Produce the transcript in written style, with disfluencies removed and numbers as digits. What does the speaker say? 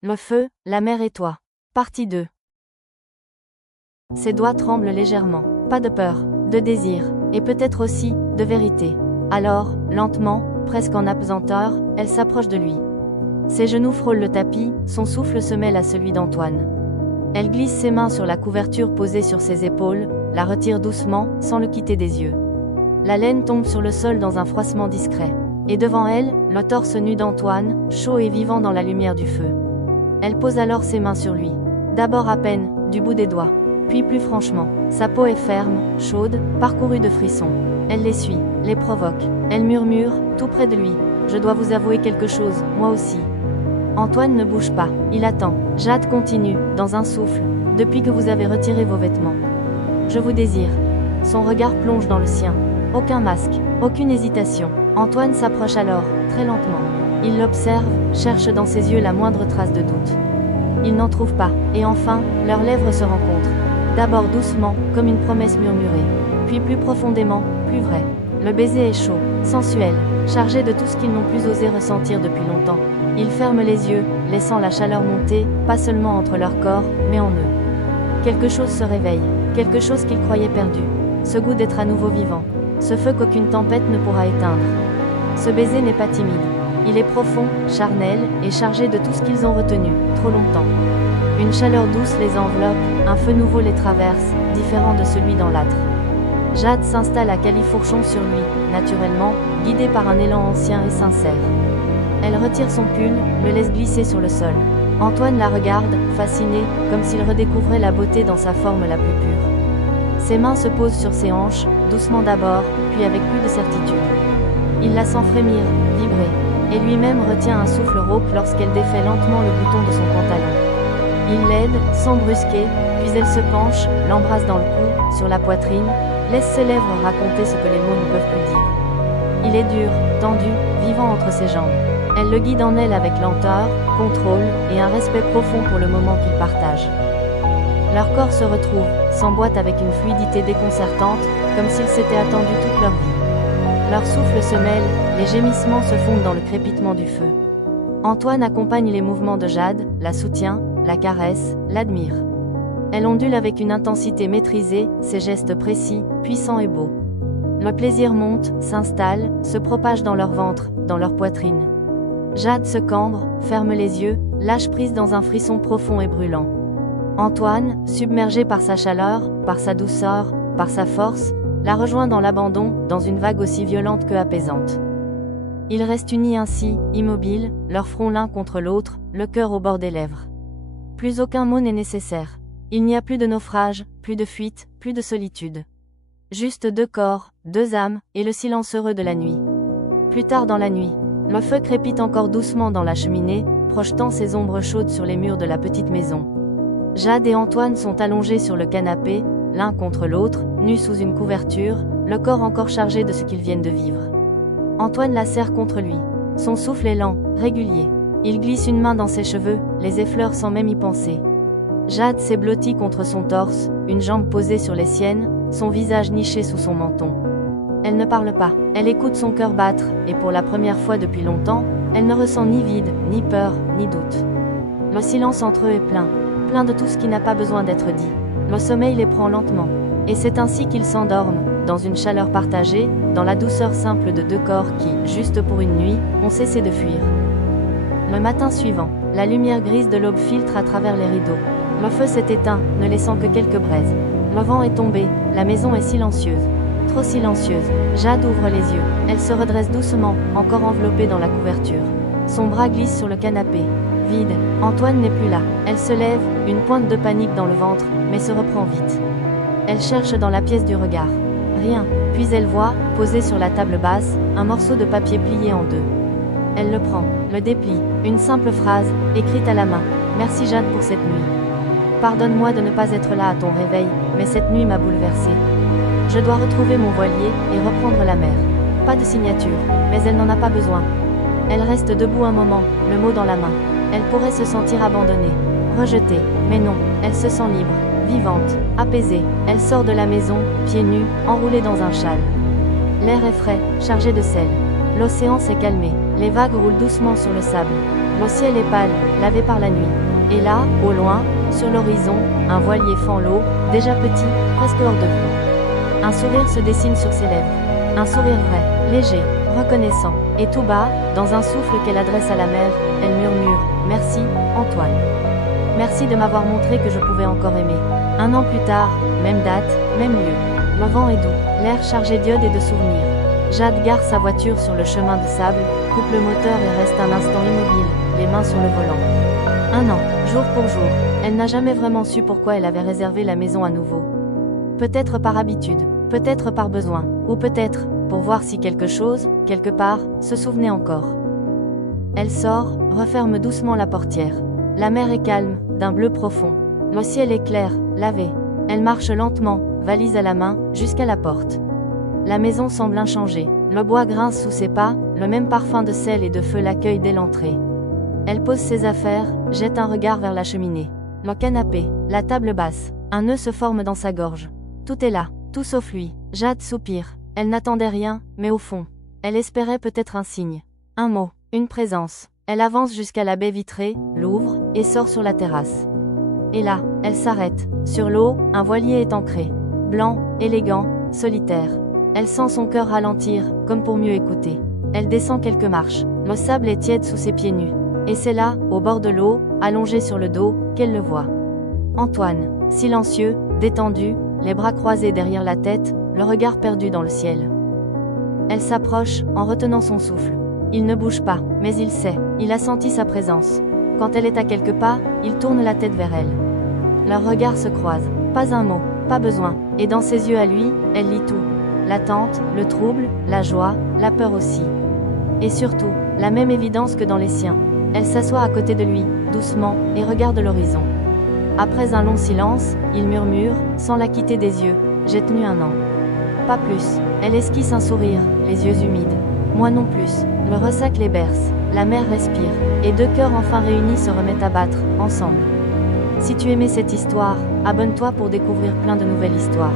Le feu, la mer et toi. Partie 2. Ses doigts tremblent légèrement. Pas de peur, de désir, et peut-être aussi, de vérité. Alors, lentement, presque en apesanteur, elle s'approche de lui. Ses genoux frôlent le tapis, son souffle se mêle à celui d'Antoine. Elle glisse ses mains sur la couverture posée sur ses épaules, la retire doucement, sans le quitter des yeux. La laine tombe sur le sol dans un froissement discret. Et devant elle, le torse nu d'Antoine, chaud et vivant dans la lumière du feu. Elle pose alors ses mains sur lui. D'abord à peine, du bout des doigts. Puis plus franchement. Sa peau est ferme, chaude, parcourue de frissons. Elle les suit, les provoque. Elle murmure, tout près de lui. Je dois vous avouer quelque chose, moi aussi. Antoine ne bouge pas, il attend. Jade continue, dans un souffle. Depuis que vous avez retiré vos vêtements. Je vous désire. Son regard plonge dans le sien. Aucun masque, aucune hésitation. Antoine s'approche alors, très lentement. Il l'observe, cherche dans ses yeux la moindre trace de doute. Il n'en trouve pas, et enfin, leurs lèvres se rencontrent. D'abord doucement, comme une promesse murmurée. Puis plus profondément, plus vrai. Le baiser est chaud, sensuel, chargé de tout ce qu'ils n'ont plus osé ressentir depuis longtemps. Ils ferment les yeux, laissant la chaleur monter, pas seulement entre leur corps, mais en eux. Quelque chose se réveille, quelque chose qu'ils croyaient perdu. Ce goût d'être à nouveau vivant. Ce feu qu'aucune tempête ne pourra éteindre. Ce baiser n'est pas timide. Il est profond, charnel, et chargé de tout ce qu'ils ont retenu, trop longtemps. Une chaleur douce les enveloppe, un feu nouveau les traverse, différent de celui dans l'âtre. Jade s'installe à califourchon sur lui, naturellement, guidée par un élan ancien et sincère. Elle retire son pull, le laisse glisser sur le sol. Antoine la regarde, fasciné, comme s'il redécouvrait la beauté dans sa forme la plus pure. Ses mains se posent sur ses hanches, doucement d'abord, puis avec plus de certitude. Il la sent frémir, vibrer, et lui-même retient un souffle rauque lorsqu'elle défait lentement le bouton de son pantalon. Il l'aide, sans brusquer, puis elle se penche, l'embrasse dans le cou, sur la poitrine, laisse ses lèvres raconter ce que les mots ne peuvent plus dire. Il est dur, tendu, vivant entre ses jambes. Elle le guide en elle avec lenteur, contrôle, et un respect profond pour le moment qu'ils partagent. Leurs corps se retrouvent, s'emboîtent avec une fluidité déconcertante, comme s'ils s'étaient attendus toute leur vie. Leurs souffles se mêlent, les gémissements se fondent dans le crépitement du feu. Antoine accompagne les mouvements de Jade, la soutient, la caresse, l'admire. Elle ondule avec une intensité maîtrisée, ses gestes précis, puissants et beaux. Le plaisir monte, s'installe, se propage dans leur ventre, dans leur poitrine. Jade se cambre, ferme les yeux, lâche prise dans un frisson profond et brûlant. Antoine, submergé par sa chaleur, par sa douceur, par sa force, la rejoint dans l'abandon, dans une vague aussi violente que apaisante. Ils restent unis ainsi, immobiles, leurs fronts l'un contre l'autre, le cœur au bord des lèvres. Plus aucun mot n'est nécessaire. Il n'y a plus de naufrage, plus de fuite, plus de solitude. Juste deux corps, deux âmes, et le silence heureux de la nuit. Plus tard dans la nuit, le feu crépite encore doucement dans la cheminée, projetant ses ombres chaudes sur les murs de la petite maison. Jade et Antoine sont allongés sur le canapé, l'un contre l'autre, nus sous une couverture, le corps encore chargé de ce qu'ils viennent de vivre. Antoine la serre contre lui. Son souffle est lent, régulier. Il glisse une main dans ses cheveux, les effleure sans même y penser. Jade s'est blottie contre son torse, une jambe posée sur les siennes, son visage niché sous son menton. Elle ne parle pas, elle écoute son cœur battre, et pour la première fois depuis longtemps, elle ne ressent ni vide, ni peur, ni doute. Le silence entre eux est plein, plein de tout ce qui n'a pas besoin d'être dit. Le sommeil les prend lentement, et c'est ainsi qu'ils s'endorment, dans une chaleur partagée, dans la douceur simple de deux corps qui, juste pour une nuit, ont cessé de fuir. Le matin suivant, la lumière grise de l'aube filtre à travers les rideaux. Le feu s'est éteint, ne laissant que quelques braises. Le vent est tombé, la maison est silencieuse. Trop silencieuse. Jade ouvre les yeux. Elle se redresse doucement, encore enveloppée dans la couverture. Son bras glisse sur le canapé. Vide. Antoine n'est plus là. Elle se lève, une pointe de panique dans le ventre, mais se reprend vite. Elle cherche dans la pièce du regard. Rien. Puis elle voit, posé sur la table basse, un morceau de papier plié en deux. Elle le prend, le déplie. Une simple phrase, écrite à la main. Merci Jade pour cette nuit. Pardonne-moi de ne pas être là à ton réveil, mais cette nuit m'a bouleversée. Je dois retrouver mon voilier, et reprendre la mer. Pas de signature, mais elle n'en a pas besoin. Elle reste debout un moment, le mot dans la main. Elle pourrait se sentir abandonnée, rejetée, mais non, elle se sent libre, vivante, apaisée. Elle sort de la maison, pieds nus, enroulée dans un châle. L'air est frais, chargé de sel. L'océan s'est calmé, les vagues roulent doucement sur le sable. Le ciel est pâle, lavé par la nuit. Et là, au loin, sur l'horizon, un voilier fend l'eau, déjà petit, presque hors de vue. Un sourire se dessine sur ses lèvres. Un sourire vrai, léger, reconnaissant. Et tout bas, dans un souffle qu'elle adresse à la mer, elle murmure « Merci, Antoine. Merci de m'avoir montré que je pouvais encore aimer. » Un an plus tard, même date, même lieu. Le vent est doux, l'air chargé d'iode et de souvenirs. Jade gare sa voiture sur le chemin de sable, coupe le moteur et reste un instant immobile, les mains sur le volant. Un an, jour pour jour. Elle n'a jamais vraiment su pourquoi elle avait réservé la maison à nouveau. Peut-être par habitude, peut-être par besoin, ou peut-être pour voir si quelque chose, quelque part, se souvenait encore. Elle sort, referme doucement la portière. La mer est calme, d'un bleu profond. Le ciel est clair, lavé. Elle marche lentement, valise à la main, jusqu'à la porte. La maison semble inchangée. Le bois grince sous ses pas, le même parfum de sel et de feu l'accueille dès l'entrée. Elle pose ses affaires, jette un regard vers la cheminée. Le canapé, la table basse. Un nœud se forme dans sa gorge. Tout est là, tout sauf lui. Jade soupire. Elle n'attendait rien, mais au fond, elle espérait peut-être un signe. Un mot, une présence. Elle avance jusqu'à la baie vitrée, l'ouvre, et sort sur la terrasse. Et là, elle s'arrête. Sur l'eau, un voilier est ancré. Blanc, élégant, solitaire. Elle sent son cœur ralentir, comme pour mieux écouter. Elle descend quelques marches. Le sable est tiède sous ses pieds nus. Et c'est là, au bord de l'eau, allongé sur le dos, qu'elle le voit. Antoine, silencieux, détendu, les bras croisés derrière la tête, le regard perdu dans le ciel. Elle s'approche, en retenant son souffle. Il ne bouge pas, mais il sait, il a senti sa présence. Quand elle est à quelques pas, il tourne la tête vers elle. Leurs regards se croisent. Pas un mot, pas besoin. Et dans ses yeux à lui, elle lit tout. L'attente, le trouble, la joie, la peur aussi. Et surtout, la même évidence que dans les siens. Elle s'assoit à côté de lui, doucement, et regarde l'horizon. Après un long silence, il murmure, sans la quitter des yeux, « J'ai tenu un an. » Pas plus. Elle esquisse un sourire, les yeux humides. Moi non plus. Le ressac les berce. La mer respire. Et deux cœurs enfin réunis se remettent à battre, ensemble. Si tu aimais cette histoire, abonne-toi pour découvrir plein de nouvelles histoires.